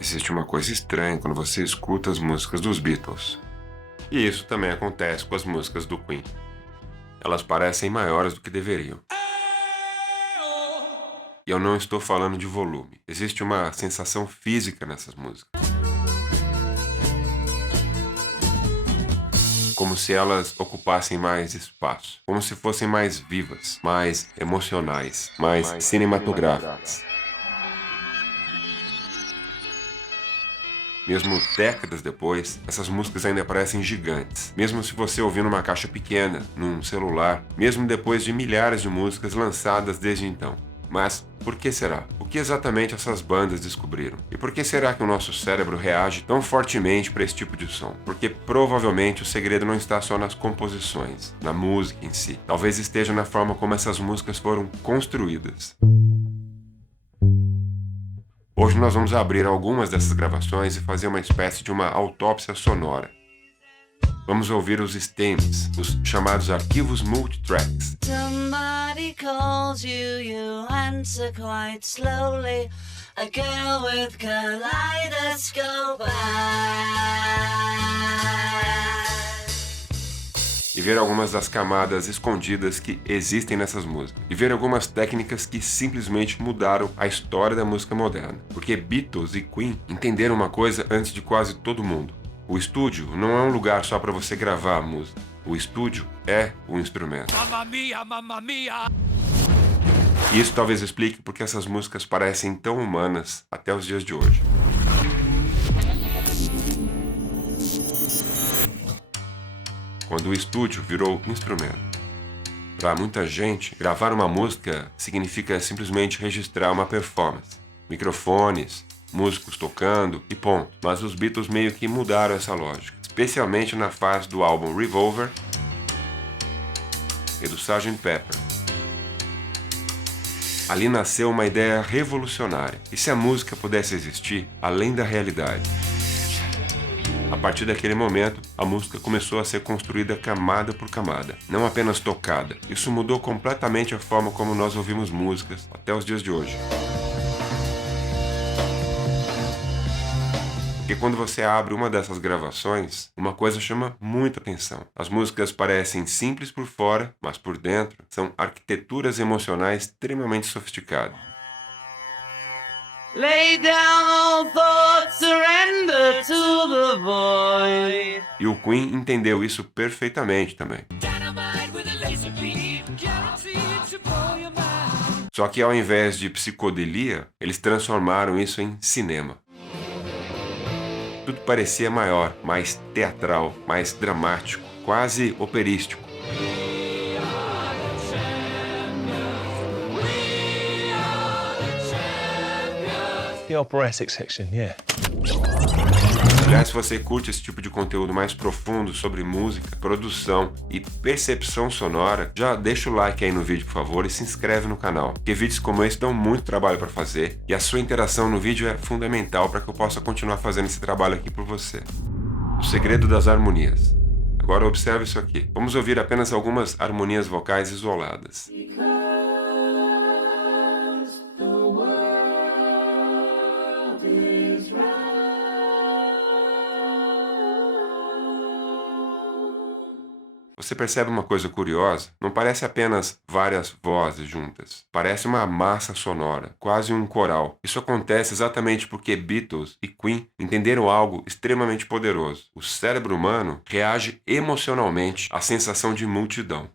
Existe uma coisa estranha quando você escuta as músicas dos Beatles. E isso também acontece com as músicas do Queen. Elas parecem maiores do que deveriam. E eu não estou falando de volume. Existe uma sensação física nessas músicas. Como se elas ocupassem mais espaço. Como se fossem mais vivas, mais emocionais, mais cinematográficas. Mesmo décadas depois, essas músicas ainda parecem gigantes. Mesmo se você ouvir numa caixa pequena, num celular, mesmo depois de milhares de músicas lançadas desde então. Mas por que será? O que exatamente essas bandas descobriram? E por que será que o nosso cérebro reage tão fortemente para esse tipo de som? Porque provavelmente o segredo não está só nas composições, na música em si. Talvez esteja na forma como essas músicas foram construídas. Hoje nós vamos abrir algumas dessas gravações e fazer uma espécie de uma autópsia sonora. Vamos ouvir os stems, os chamados arquivos multitracks. Somebody calls you, you answer quite slowly. A girl with kaleidoscope eyes. E ver algumas das camadas escondidas que existem nessas músicas. E ver algumas técnicas que simplesmente mudaram a história da música moderna. Porque Beatles e Queen entenderam uma coisa antes de quase todo mundo. O estúdio não é um lugar só para você gravar a música. O estúdio é o instrumento. Mamma mia, mamma mia! E isso talvez explique porque essas músicas parecem tão humanas até os dias de hoje. Quando o estúdio virou instrumento. Para muita gente, gravar uma música significa simplesmente registrar uma performance. Microfones, músicos tocando e ponto. Mas os Beatles meio que mudaram essa lógica, especialmente na fase do álbum Revolver e do Sgt. Pepper. Ali nasceu uma ideia revolucionária. E se a música pudesse existir além da realidade? A partir daquele momento, a música começou a ser construída camada por camada, não apenas tocada. Isso mudou completamente a forma como nós ouvimos músicas até os dias de hoje. Porque quando você abre uma dessas gravações, uma coisa chama muita atenção. As músicas parecem simples por fora, mas por dentro são arquiteturas emocionais extremamente sofisticadas. Lay down all thoughts, surrender to the void. E o Queen entendeu isso perfeitamente também. Dynamite with a laser beam, guaranteed to blow your mind. Só que ao invés de psicodelia, eles transformaram isso em cinema. Tudo parecia maior, mais teatral, mais dramático, quase operístico. The operatic section, yeah. Aliás, se você curte esse tipo de conteúdo mais profundo sobre música, produção e percepção sonora, já deixa o like aí no vídeo, por favor, e se inscreve no canal, porque vídeos como esse dão muito trabalho para fazer e a sua interação no vídeo é fundamental para que eu possa continuar fazendo esse trabalho aqui por você. O segredo das harmonias. Agora observe isso aqui. Vamos ouvir apenas algumas harmonias vocais isoladas. Você percebe uma coisa curiosa? Não parece apenas várias vozes juntas. Parece uma massa sonora, quase um coral. Isso acontece exatamente porque Beatles e Queen entenderam algo extremamente poderoso. O cérebro humano reage emocionalmente à sensação de multidão.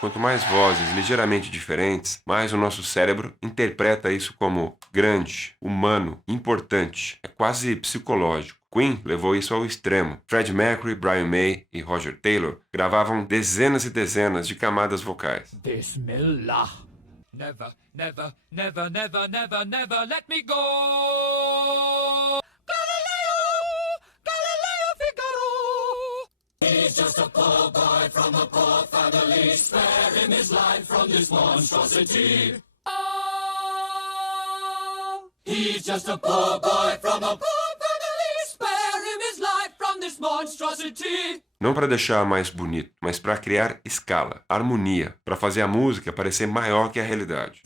Quanto mais vozes ligeiramente diferentes, mais o nosso cérebro interpreta isso como grande, humano, importante. É quase psicológico. Queen levou isso ao extremo. Freddie Mercury, Brian May e Roger Taylor gravavam dezenas e dezenas de camadas vocais. Bismillah. Never, never, never, never, never, never let me go. Galileo Figaro. He's just a poor boy from a poor family. Spare him his life from this monstrosity. Oh, he's just a poor boy from a poor family. Spare him his life from this monstrosity. Não para deixar mais bonito, mas para criar escala, harmonia, para fazer a música parecer maior que a realidade.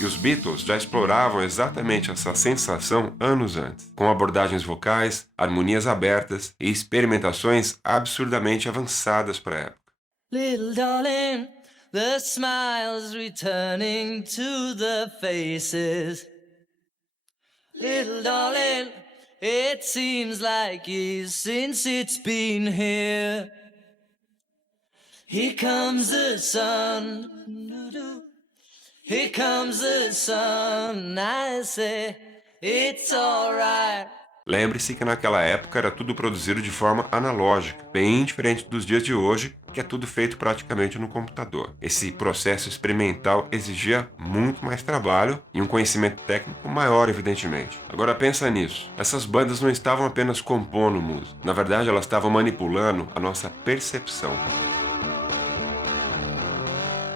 E os Beatles já exploravam exatamente essa sensação anos antes, com abordagens vocais, harmonias abertas e experimentações absurdamente avançadas para a época. Little darling, the smiles returning to the faces. Little darling, it seems like years since it's been here. Here comes the sun. Here comes the sun. I say it's alright. Lembre-se que naquela época era tudo produzido de forma analógica, bem diferente dos dias de hoje, que é tudo feito praticamente no computador. Esse processo experimental exigia muito mais trabalho e um conhecimento técnico maior, evidentemente. Agora pensa nisso, essas bandas não estavam apenas compondo música, na verdade elas estavam manipulando a nossa percepção.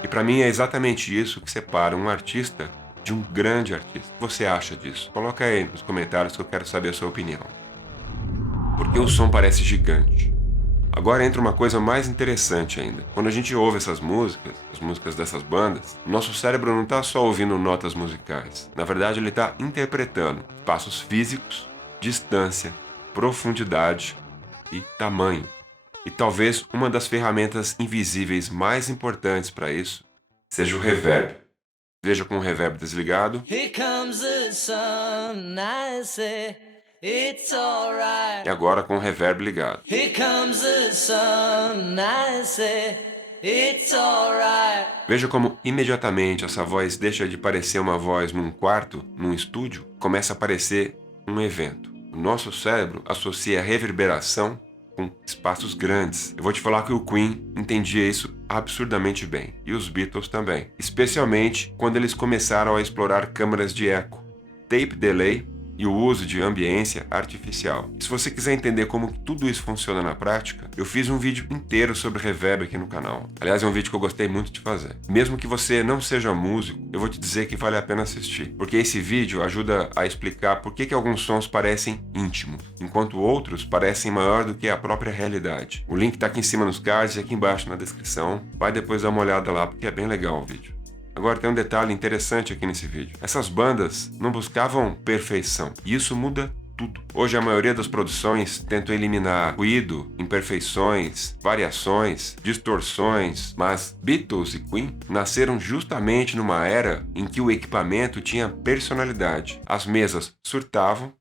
E para mim é exatamente isso que separa um artista de um grande artista. O que você acha disso? Coloca aí nos comentários que eu quero saber a sua opinião. Porque o som parece gigante. Agora entra uma coisa mais interessante ainda. Quando a gente ouve essas músicas, as músicas dessas bandas, o nosso cérebro não está só ouvindo notas musicais. Na verdade, ele está interpretando espaços físicos, distância, profundidade e tamanho. E talvez uma das ferramentas invisíveis mais importantes para isso seja o reverb. Veja com o reverb desligado. Here comes the sun. I say it's alright. E agora com o reverb ligado. Here comes the sun. I say it's alright. Veja como imediatamente essa voz deixa de parecer uma voz num quarto, num estúdio, começa a parecer um evento. O nosso cérebro associa reverberação com espaços grandes. Eu vou te falar que o Queen entendia isso absurdamente bem, e os Beatles também, especialmente quando eles começaram a explorar câmaras de eco, tape delay e o uso de ambiência artificial. Se você quiser entender como tudo isso funciona na prática, eu fiz um vídeo inteiro sobre reverb aqui no canal. Aliás, é um vídeo que eu gostei muito de fazer. Mesmo que você não seja músico, eu vou te dizer que vale a pena assistir, porque esse vídeo ajuda a explicar por que alguns sons parecem íntimos, enquanto outros parecem maior do que a própria realidade. O link está aqui em cima nos cards e aqui embaixo na descrição. Vai depois dar uma olhada lá, porque é bem legal o vídeo. Agora tem um detalhe interessante aqui nesse vídeo. Essas bandas não buscavam perfeição, e isso muda tudo. Hoje a maioria das produções tentam eliminar ruído, imperfeições, variações, distorções, mas Beatles e Queen nasceram justamente numa era em que o equipamento tinha personalidade. As mesas surtavam.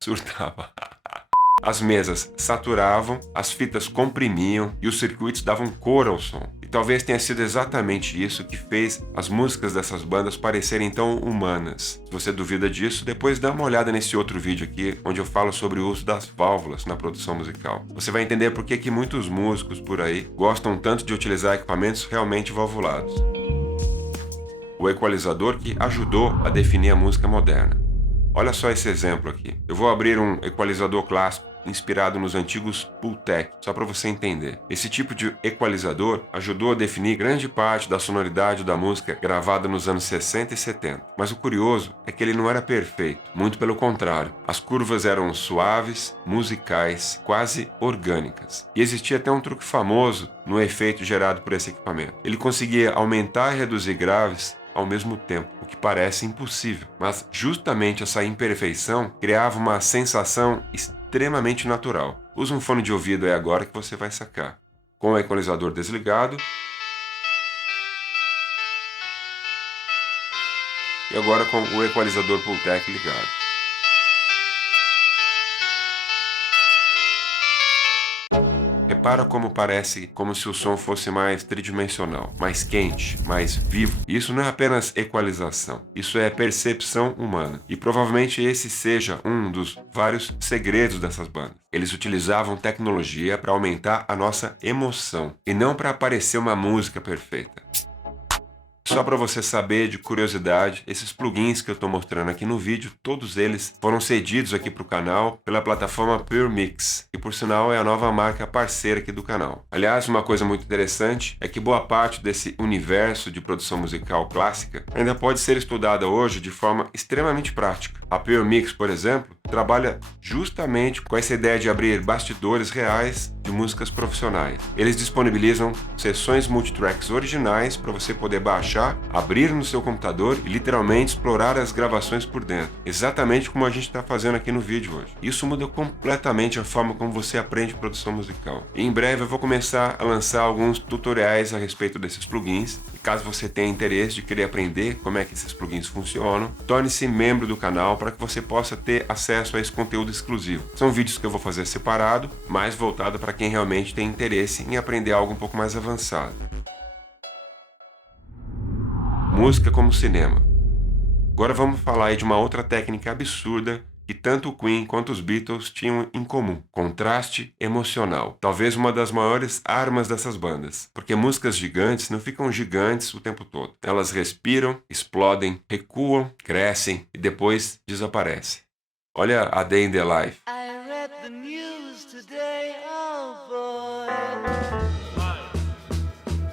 As mesas saturavam, as fitas comprimiam e os circuitos davam cor ao som. E talvez tenha sido exatamente isso que fez as músicas dessas bandas parecerem tão humanas. Se você duvida disso, depois dá uma olhada nesse outro vídeo aqui, onde eu falo sobre o uso das válvulas na produção musical. Você vai entender por que muitos músicos por aí gostam tanto de utilizar equipamentos realmente valvulados. O equalizador que ajudou a definir a música moderna. Olha só esse exemplo aqui. Eu vou abrir um equalizador clássico inspirado nos antigos Pultec, só para você entender. Esse tipo de equalizador ajudou a definir grande parte da sonoridade da música gravada nos anos 60 e 70. Mas o curioso é que ele não era perfeito, muito pelo contrário. As curvas eram suaves, musicais, quase orgânicas. E existia até um truque famoso no efeito gerado por esse equipamento. Ele conseguia aumentar e reduzir graves ao mesmo tempo, o que parece impossível. Mas justamente essa imperfeição criava uma sensação extremamente natural. Usa um fone de ouvido aí agora que você vai sacar. Com o equalizador desligado. E agora com o equalizador Pultec ligado. Repara como parece como se o som fosse mais tridimensional, mais quente, mais vivo. Isso não é apenas equalização, isso é percepção humana. E provavelmente esse seja um dos vários segredos dessas bandas. Eles utilizavam tecnologia para aumentar a nossa emoção e não para parecer uma música perfeita. Só para você saber, de curiosidade, esses plugins que eu estou mostrando aqui no vídeo, todos eles foram cedidos aqui para o canal pela plataforma Pure Mix, que por sinal é a nova marca parceira aqui do canal. Aliás, uma coisa muito interessante é que boa parte desse universo de produção musical clássica ainda pode ser estudada hoje de forma extremamente prática. A Pure Mix, por exemplo, trabalha justamente com essa ideia de abrir bastidores reais de músicas profissionais. Eles disponibilizam sessões multitracks originais para você poder baixar, abrir no seu computador e literalmente explorar as gravações por dentro. Exatamente como a gente está fazendo aqui no vídeo hoje. Isso muda completamente a forma como você aprende produção musical. E em breve eu vou começar a lançar alguns tutoriais a respeito desses plugins. E caso você tenha interesse de querer aprender como é que esses plugins funcionam, torne-se membro do canal para que você possa ter acesso a esse conteúdo exclusivo. São vídeos que eu vou fazer separado, mais voltado para quem realmente tem interesse em aprender algo um pouco mais avançado. Música como cinema. Agora vamos falar aí de uma outra técnica absurda que tanto o Queen quanto os Beatles tinham em comum: contraste emocional. Talvez uma das maiores armas dessas bandas, porque músicas gigantes não ficam gigantes o tempo todo. Elas respiram, explodem, recuam, crescem e depois desaparecem. Olha a Day in the Life. I read the news today, oh boy.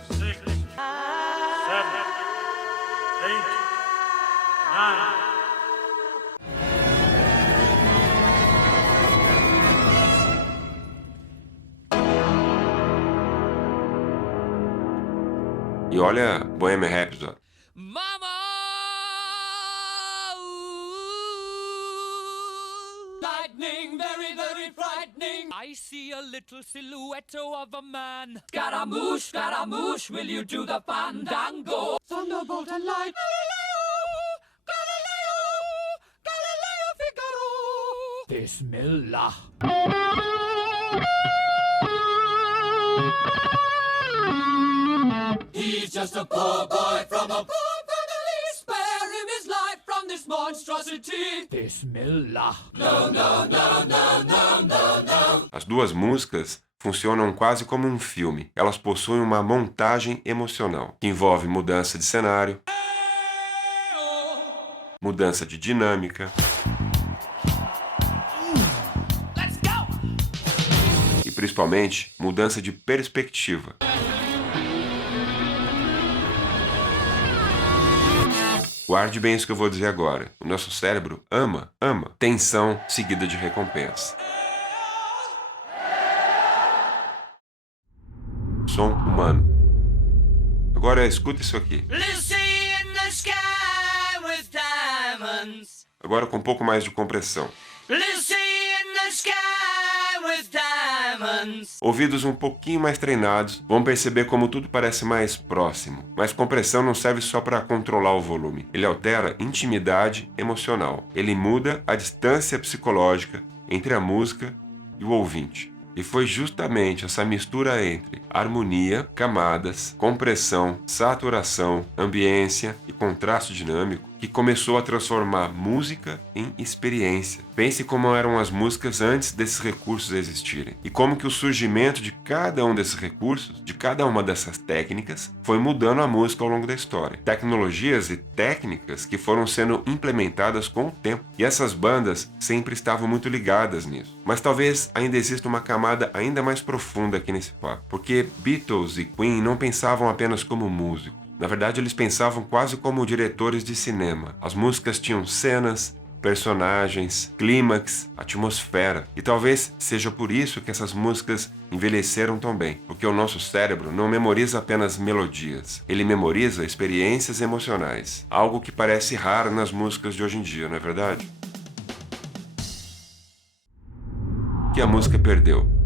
5, 6, 7, 8, 9. E olha Bohemian Rhapsody. Mama! Lightning, very, very frightening. I see a little silhouette of a man. Scaramouche, will you do the fandango? Thunderbolt and light. Galileo, Figaro. Bismillah. He's just a poor boy from a poor family. Spare him his life from this monstrosity. Bismillah. No, no, no, no, no, no, no. As duas músicas funcionam quase como um filme. Elas possuem uma montagem emocional, que envolve mudança de cenário, mudança de dinâmica e, principalmente, mudança de perspectiva. Guarde bem isso que eu vou dizer agora. O nosso cérebro ama tensão seguida de recompensa. Som humano. Agora escuta isso aqui. Lucy in the sky with diamonds. Agora com um pouco mais de compressão. Lucy in the sky with diamonds. Ouvidos um pouquinho mais treinados vão perceber como tudo parece mais próximo. Mas compressão não serve só para controlar o volume. Ele altera intimidade emocional. Ele muda a distância psicológica entre a música e o ouvinte. E foi justamente essa mistura entre harmonia, camadas, compressão, saturação, ambiência e contraste dinâmico que começou a transformar música em experiência. Pense como eram as músicas antes desses recursos existirem e como que o surgimento de cada um desses recursos, de cada uma dessas técnicas, foi mudando a música ao longo da história. Tecnologias e técnicas que foram sendo implementadas com o tempo, e essas bandas sempre estavam muito ligadas nisso. Mas talvez ainda exista uma camada ainda mais profunda aqui nesse papo, porque Beatles e Queen não pensavam apenas como músicos. Na verdade, eles pensavam quase como diretores de cinema. As músicas tinham cenas, personagens, clímax, atmosfera. E talvez seja por isso que essas músicas envelheceram tão bem. Porque o nosso cérebro não memoriza apenas melodias. Ele memoriza experiências emocionais. Algo que parece raro nas músicas de hoje em dia, não é verdade? Que a música perdeu.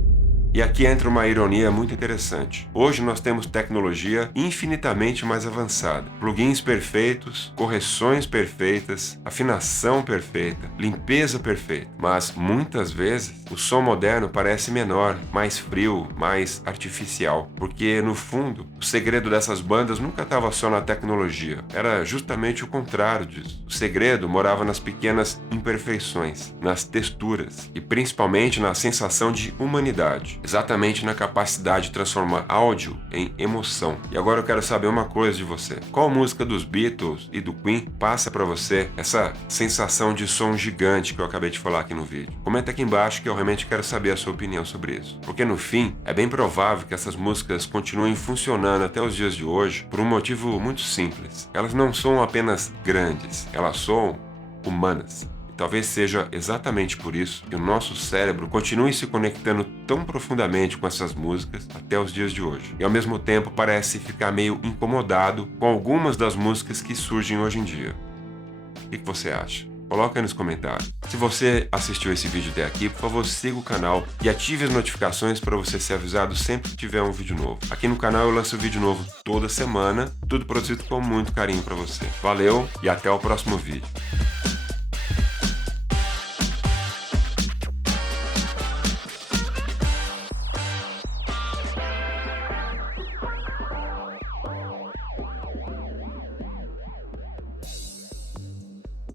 E aqui entra uma ironia muito interessante. Hoje nós temos tecnologia infinitamente mais avançada. Plugins perfeitos, correções perfeitas, afinação perfeita, limpeza perfeita. Mas muitas vezes o som moderno parece menor, mais frio, mais artificial. Porque no fundo, o segredo dessas bandas nunca estava só na tecnologia. Era justamente o contrário disso. O segredo morava nas pequenas imperfeições, nas texturas e principalmente na sensação de humanidade. Exatamente na capacidade de transformar áudio em emoção. E agora eu quero saber uma coisa de você. Qual música dos Beatles e do Queen passa para você essa sensação de som gigante que eu acabei de falar aqui no vídeo? Comenta aqui embaixo que eu realmente quero saber a sua opinião sobre isso. Porque no fim, é bem provável que essas músicas continuem funcionando até os dias de hoje por um motivo muito simples. Elas não são apenas grandes, elas são humanas. Talvez seja exatamente por isso que o nosso cérebro continue se conectando tão profundamente com essas músicas até os dias de hoje. E ao mesmo tempo parece ficar meio incomodado com algumas das músicas que surgem hoje em dia. O que você acha? Coloca aí nos comentários. Se você assistiu esse vídeo até aqui, por favor siga o canal e ative as notificações para você ser avisado sempre que tiver um vídeo novo. Aqui no canal eu lanço vídeo novo toda semana, tudo produzido com muito carinho para você. Valeu e até o próximo vídeo.